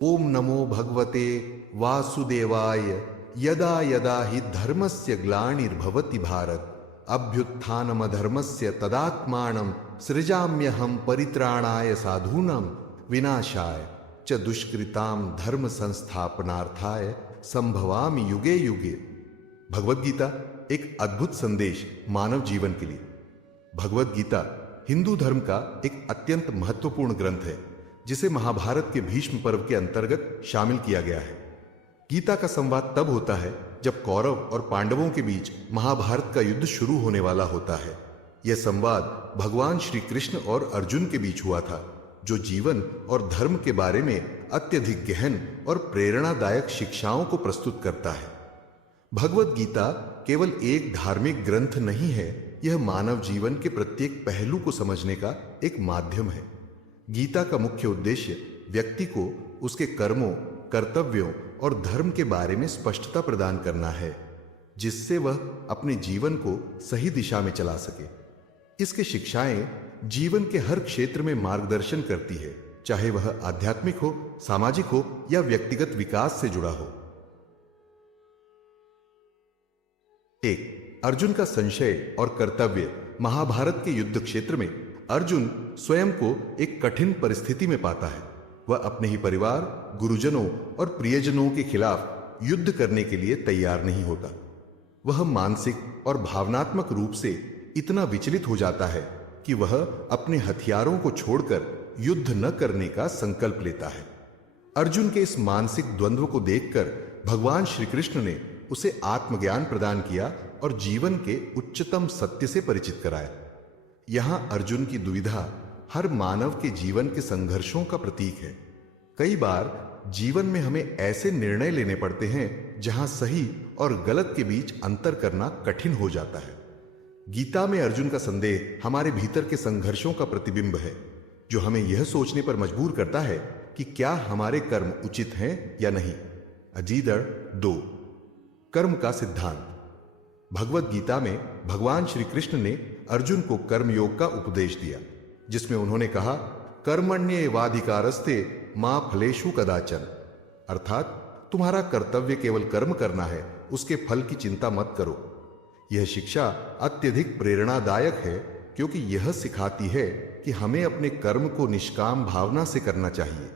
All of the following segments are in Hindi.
ओम नमो भगवते वासुदेवाय। यदा यदा हि धर्मस्य ग्लानिर्भवति भारत अभ्युत्थानमधर्मस्य तदात्मानं सृजाम्यहं परित्राणाय साधूनां विनाशाय च दुष्कृतां धर्म संस्थापनार्थाय संभवामि युगे युगे। भगवद गीता एक अद्भुत संदेश मानव जीवन के लिए। भगवद गीता हिंदू धर्म का एक अत्यंत महत्वपूर्ण ग्रंथ है जिसे महाभारत के भीष्म पर्व के अंतर्गत शामिल किया गया है। गीता का संवाद तब होता है जब कौरव और पांडवों के बीच महाभारत का युद्ध शुरू होने वाला होता है। यह संवाद भगवान श्री कृष्ण और अर्जुन के बीच हुआ था, जो जीवन और धर्म के बारे में अत्यधिक गहन और प्रेरणादायक शिक्षाओं को प्रस्तुत करता है। भगवद गीता केवल एक धार्मिक ग्रंथ नहीं है, यह मानव जीवन के प्रत्येक पहलू को समझने का एक माध्यम है। गीता का मुख्य उद्देश्य व्यक्ति को उसके कर्मों, कर्तव्यों और धर्म के बारे में स्पष्टता प्रदान करना है, जिससे वह अपने जीवन को सही दिशा में चला सके। इसकी शिक्षाएं जीवन के हर क्षेत्र में मार्गदर्शन करती है, चाहे वह आध्यात्मिक हो, सामाजिक हो या व्यक्तिगत विकास से जुड़ा हो। एक, अर्जुन का संशय और कर्तव्य। महाभारत के युद्ध क्षेत्र में अर्जुन स्वयं को एक कठिन परिस्थिति में पाता है। वह अपने ही परिवार, गुरुजनों और प्रियजनों के खिलाफ युद्ध करने के लिए तैयार नहीं होता। वह मानसिक और भावनात्मक रूप से इतना विचलित हो जाता है कि वह अपने हथियारों को छोड़कर युद्ध न करने का संकल्प लेता है। अर्जुन के इस मानसिक द्वंद्व को देखकर भगवान श्री कृष्ण ने उसे आत्मज्ञान प्रदान किया और जीवन के उच्चतम सत्य से परिचित कराया। यहां अर्जुन की दुविधा हर मानव के जीवन के संघर्षों का प्रतीक है। कई बार जीवन में हमें ऐसे निर्णय लेने पड़ते हैं जहां सही और गलत के बीच अंतर करना कठिन हो जाता है। गीता में अर्जुन का संदेह हमारे भीतर के संघर्षों का प्रतिबिंब है, जो हमें यह सोचने पर मजबूर करता है कि क्या हमारे कर्म उचित हैं या नहीं। अजीदड़ 2, कर्म का सिद्धांत। भगवद गीता में भगवान श्री कृष्ण ने अर्जुन को कर्मयोग का उपदेश दिया, जिसमें उन्होंने कहा, कर्मण्येवाधिकारस्ते मा फलेषु कदाचन। अर्थात तुम्हारा कर्तव्य केवल कर्म करना है, उसके फल की चिंता मत करो। यह शिक्षा अत्यधिक प्रेरणादायक है, क्योंकि यह सिखाती है कि हमें अपने कर्म को निष्काम भावना से करना चाहिए।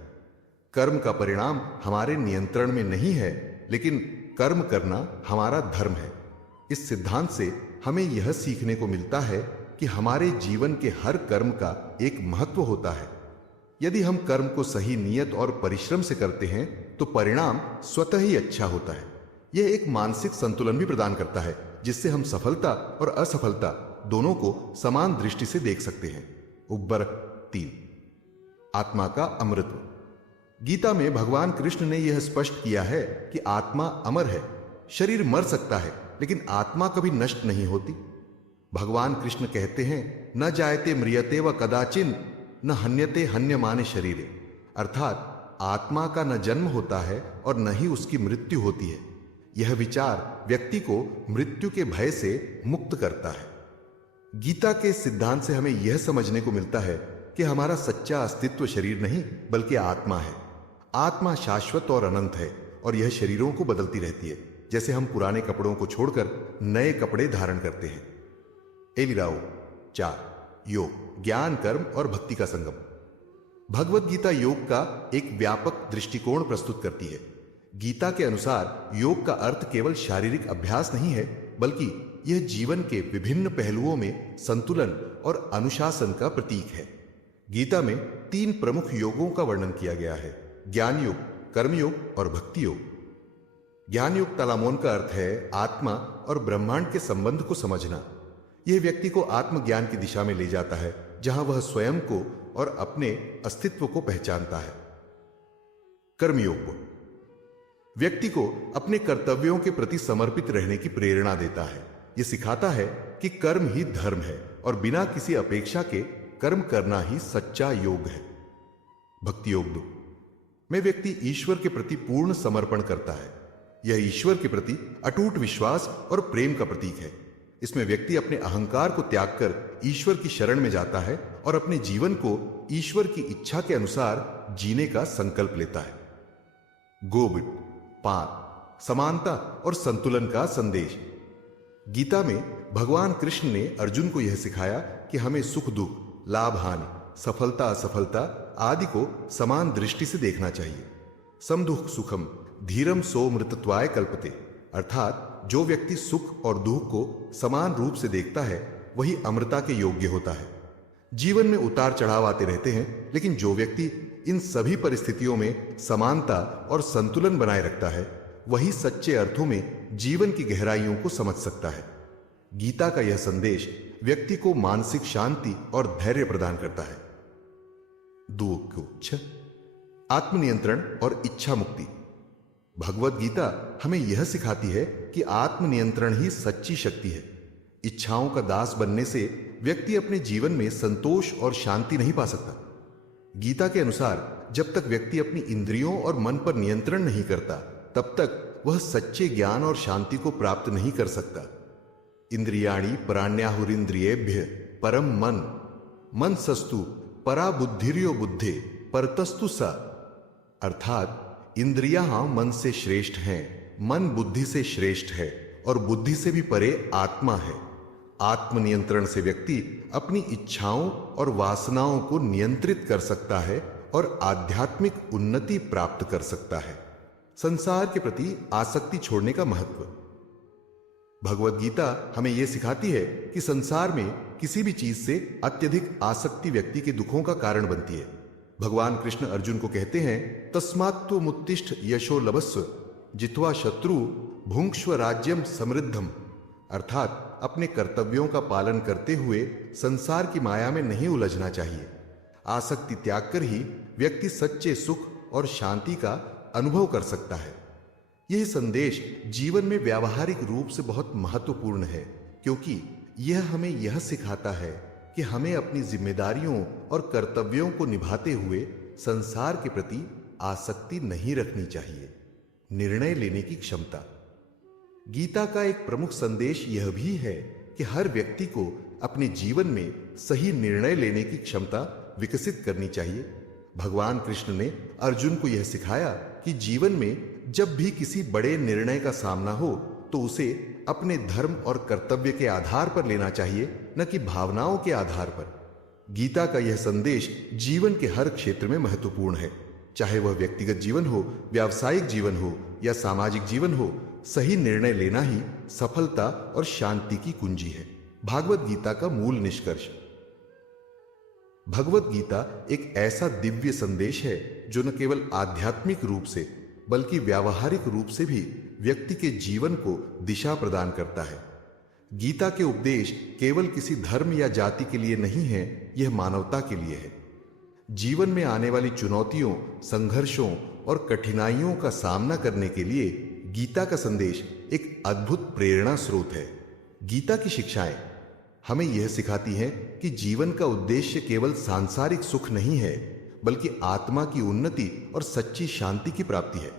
कर्म का परिणाम हमारे नियंत्रण में नहीं है, लेकिन कर्म करना हमारा धर्म है। इस सिद्धांत से हमें यह सीखने को मिलता है कि हमारे जीवन के हर कर्म का एक महत्व होता है। यदि हम कर्म को सही नियत और परिश्रम से करते हैं तो परिणाम स्वतः ही अच्छा होता है। यह एक मानसिक संतुलन भी प्रदान करता है, जिससे हम सफलता और असफलता दोनों को समान दृष्टि से देख सकते हैं। उपवर्ग 3, आत्मा का अमृत्व। गीता में भगवान कृष्ण ने यह स्पष्ट किया है कि आत्मा अमर है। शरीर मर सकता है, लेकिन आत्मा कभी नष्ट नहीं होती। भगवान कृष्ण कहते हैं, न जायते म्रियते व कदाचिन न हन्यते हन्यमाने शरीरे। अर्थात आत्मा का न जन्म होता है और न ही उसकी मृत्यु होती है। यह विचार व्यक्ति को मृत्यु के भय से मुक्त करता है। गीता के सिद्धांत से हमें यह समझने को मिलता है कि हमारा सच्चा अस्तित्व शरीर नहीं बल्कि आत्मा है। आत्मा शाश्वत और अनंत है और यह शरीरों को बदलती रहती है, जैसे हम पुराने कपड़ों को छोड़कर नए कपड़े धारण करते हैं। एलिराओ 4, योग, ज्ञान, कर्म और भक्ति का संगम। भगवद गीता योग का एक व्यापक दृष्टिकोण प्रस्तुत करती है। गीता के अनुसार योग का अर्थ केवल शारीरिक अभ्यास नहीं है, बल्कि यह जीवन के विभिन्न पहलुओं में संतुलन और अनुशासन का प्रतीक है। गीता में 3 प्रमुख योगों का वर्णन किया गया है: ज्ञान योग, कर्मयोग और भक्ति योग। ज्ञान योग तलामोन का अर्थ है आत्मा और ब्रह्मांड के संबंध को समझना। यह व्यक्ति को आत्मज्ञान की दिशा में ले जाता है, जहां वह स्वयं को और अपने अस्तित्व को पहचानता है। कर्मयोग व्यक्ति को अपने कर्तव्यों के प्रति समर्पित रहने की प्रेरणा देता है। यह सिखाता है कि कर्म ही धर्म है और बिना किसी अपेक्षा के कर्म करना ही सच्चा योग है। भक्ति योग में व्यक्ति ईश्वर के प्रति पूर्ण समर्पण करता है। यह ईश्वर के प्रति अटूट विश्वास और प्रेम का प्रतीक है। इसमें व्यक्ति अपने अहंकार को त्याग कर ईश्वर की शरण में जाता है और अपने जीवन को ईश्वर की इच्छा के अनुसार जीने का संकल्प लेता है। गोबिट, पात, समानता और संतुलन का संदेश। गीता में भगवान कृष्ण ने अर्जुन को यह सिखाया कि हमें सुख दुख, लाभ हानि, सफलता असफलता आदि को समान दृष्टि से देखना चाहिए। सम दुख सुखम धीरम सो मृतत्वाय कल्पते, अर्थात जो व्यक्ति सुख और दुख को समान रूप से देखता है वही अमरता के योग्य होता है। जीवन में उतार चढ़ाव आते रहते हैं, लेकिन जो व्यक्ति इन सभी परिस्थितियों में समानता और संतुलन बनाए रखता है वही सच्चे अर्थों में जीवन की गहराइयों को समझ सकता है। गीता का यह संदेश व्यक्ति को मानसिक शांति और धैर्य प्रदान करता है। 2 आत्मनियंत्रण और इच्छा मुक्ति। भगवत गीता हमें यह सिखाती है कि आत्मनियंत्रण ही सच्ची शक्ति है। इच्छाओं का दास बनने से व्यक्ति अपने जीवन में संतोष और शांति नहीं पा सकता। गीता के अनुसार जब तक व्यक्ति अपनी इंद्रियों और मन पर नियंत्रण नहीं करता तब तक वह सच्चे ज्ञान और शांति को प्राप्त नहीं कर सकता। इंद्रियाणि पराण्याहुरिंद्रियेभ्य परम मन, मन सस्तु परा बुद्धिर्यो बुद्धे परतस्तु सा, अर्थात इंद्रियां मन से श्रेष्ठ हैं, मन बुद्धि से श्रेष्ठ है और बुद्धि से भी परे आत्मा है। आत्मनियंत्रण से व्यक्ति अपनी इच्छाओं और वासनाओं को नियंत्रित कर सकता है और आध्यात्मिक उन्नति प्राप्त कर सकता है। संसार के प्रति आसक्ति छोड़ने का महत्व। भगवत गीता हमें यह सिखाती है कि संसार में किसी भी चीज से अत्यधिक आसक्ति व्यक्ति के दुखों का कारण बनती है। भगवान कृष्ण अर्जुन को कहते हैं, तस्मात्त्वमुत्तिष्ठ यशो लभस्व जित्वा शत्रु भुंक्ष्व राज्यम समृद्धम, अर्थात अपने कर्तव्यों का पालन करते हुए संसार की माया में नहीं उलझना चाहिए। आसक्ति त्याग कर ही व्यक्ति सच्चे सुख और शांति का अनुभव कर सकता है। यह संदेश जीवन में व्यावहारिक रूप से बहुत महत्वपूर्ण है, क्योंकि यह हमें यह सिखाता है कि हमें अपनी जिम्मेदारियों और कर्तव्यों को निभाते हुए संसार के प्रति आसक्ति नहीं रखनी चाहिए। निर्णय लेने की क्षमता। गीता का एक प्रमुख संदेश यह भी है कि हर व्यक्ति को अपने जीवन में सही निर्णय लेने की क्षमता विकसित करनी चाहिए। भगवान कृष्ण ने अर्जुन को यह सिखाया कि जीवन में जब भी किसी बड़े निर्णय का सामना हो तो उसे अपने धर्म और कर्तव्य के आधार पर लेना चाहिए, न कि भावनाओं के आधार पर। गीता का यह संदेश जीवन के हर क्षेत्र में महत्वपूर्ण है, चाहे वह व्यक्तिगत जीवन हो, व्यावसायिक जीवन हो या सामाजिक जीवन हो। सही निर्णय लेना ही सफलता और शांति की कुंजी है। भागवत गीता का मूल निष्कर्ष। भगवत गीता एक ऐसा दिव्य संदेश है जो न केवल आध्यात्मिक रूप से बल्कि व्यावहारिक रूप से भी व्यक्ति के जीवन को दिशा प्रदान करता है। गीता के उपदेश केवल किसी धर्म या जाति के लिए नहीं है, यह मानवता के लिए है। जीवन में आने वाली चुनौतियों, संघर्षों और कठिनाइयों का सामना करने के लिए गीता का संदेश एक अद्भुत प्रेरणा स्रोत है। गीता की शिक्षाएं हमें यह सिखाती हैं कि जीवन का उद्देश्य केवल सांसारिक सुख नहीं है, बल्कि आत्मा की उन्नति और सच्ची शांति की प्राप्ति है।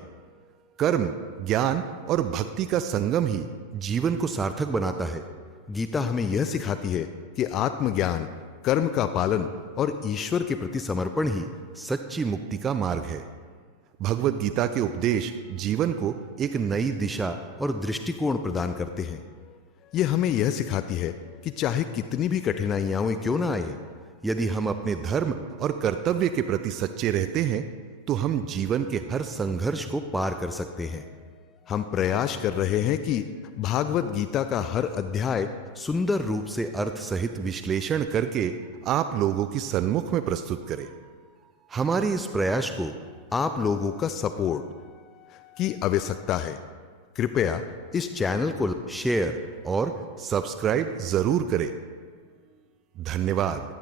कर्म, ज्ञान और भक्ति का संगम ही जीवन को सार्थक बनाता है। गीता हमें यह सिखाती है कि आत्मज्ञान, कर्म का पालन और ईश्वर के प्रति समर्पण ही सच्ची मुक्ति का मार्ग है। भगवत गीता के उपदेश जीवन को एक नई दिशा और दृष्टिकोण प्रदान करते हैं। यह हमें यह सिखाती है कि चाहे कितनी भी कठिनाइयां क्यों ना आए, यदि हम अपने धर्म और कर्तव्य के प्रति सच्चे रहते हैं तो हम जीवन के हर संघर्ष को पार कर सकते हैं। हम प्रयास कर रहे हैं कि भागवत गीता का हर अध्याय सुंदर रूप से अर्थ सहित विश्लेषण करके आप लोगों की सन्मुख में प्रस्तुत करें। हमारी इस प्रयास को आप लोगों का सपोर्ट की आवश्यकता है। कृपया इस चैनल को शेयर और सब्सक्राइब जरूर करें। धन्यवाद।